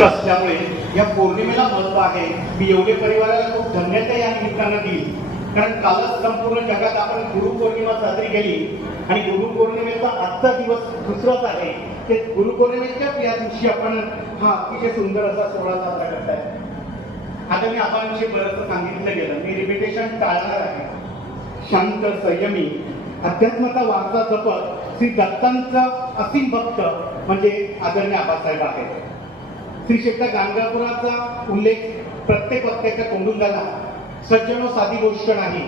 पौर्णिमा असल्यामुळे या पौर्णिमेला महत्त्व आहे. मी एवढे परिवाराला खूप धन्यता या निमित्तानं देईल कारण कालच संपूर्ण जगात आपण गुरुपौर्णिमा साजरी केली. आणि गुरुपौर्णिमेचा आजचा दिवस दुसराच आहे. ते गुरुपौर्णिमेच्याच या दिवशी आपण हा अतिशय सुंदर असा सोहळा साजरा करताय. आता मी आपणविषयी बरंच सांगितलं गेलं. मी रिपिटेशन टाळणार आहे. शांत संयमी अध्यात्माचा वारसा जपत श्री दत्तांचा असीम भक्त म्हणजे आदरणीय आबासाहेब आहेत. श्री क्षेत्र गाणगापुराचा उल्लेख प्रत्येक वक्त्याच्या तोंडून झाला सज्जनो साधी गोष्ट नाही.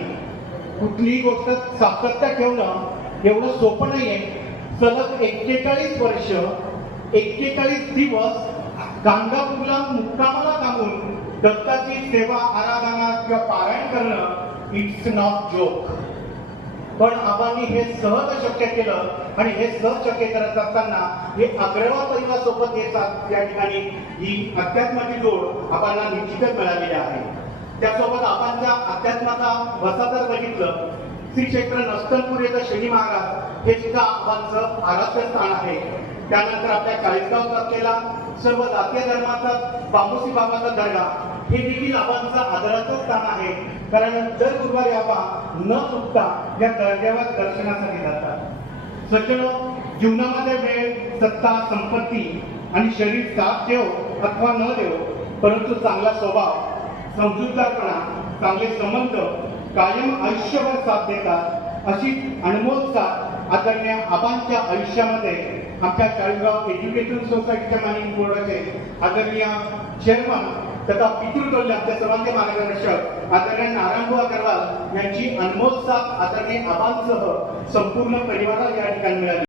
कुठलीही गोष्ट सातत्य ठेवणं एवढं सोपं नाहीये. सलग एक्केचाळीस वर्ष एक्केचाळीस दिवस गाणगापूरला मुक्कामाला थांबून दत्ताची सेवा आराधना किंवा पारायण करणं इट्स नॉट जोक पण आबांनी हे सहज शक्य केलं आणि हे सहज शक्य करत असताना हे अग्रवाल परिवारासोबत हे सा- या ठिकाणी ही अध्यात्माची जोड आबांना निश्चितच मिळालेली आहे. त्यासोबत आबांच्या अध्यात्माचा वसा जर बघितलं श्री क्षेत्र नस्तनपूर येथं शनी महाराज हे सुद्धा आबांचं आराध्य स्थान आहे. त्यानंतर आपल्या चाळीसगावचा असलेला सर्व जातीय धर्माचा बाबूसी बाबाचा दर्गा हे देखील आबांचं आदराचं स्थान आहे. कारण दर गुरुवारी आबा न चुकता या दर्ग्यावर दर्शनासाठी जातात. सज्जनो जीवनामध्ये वेळ सत्ता संपत्ती आणि शरीर साथ देव अथवा न देव परंतु चांगला स्वभाव समजूतदारपणा चांगले संबंध कायम आयुष्यभर साथ देतात अशी अनमोल साथ आदरणीय आबांच्या आयुष्यामध्ये आमच्या चाळीसगाव एज्युकेशन सोसायटीच्या मॅनेजिंग बोर्डाचे आदरणीय चेअरमन तथा पितृतोल्य आमच्या सर्वांचे मार्गदर्शक आदरणीय नारायणभाऊ अगरवाल यांची अनमोल साथ आदरणीय आबांसह संपूर्ण परिवाराला या ठिकाणी मिळाली.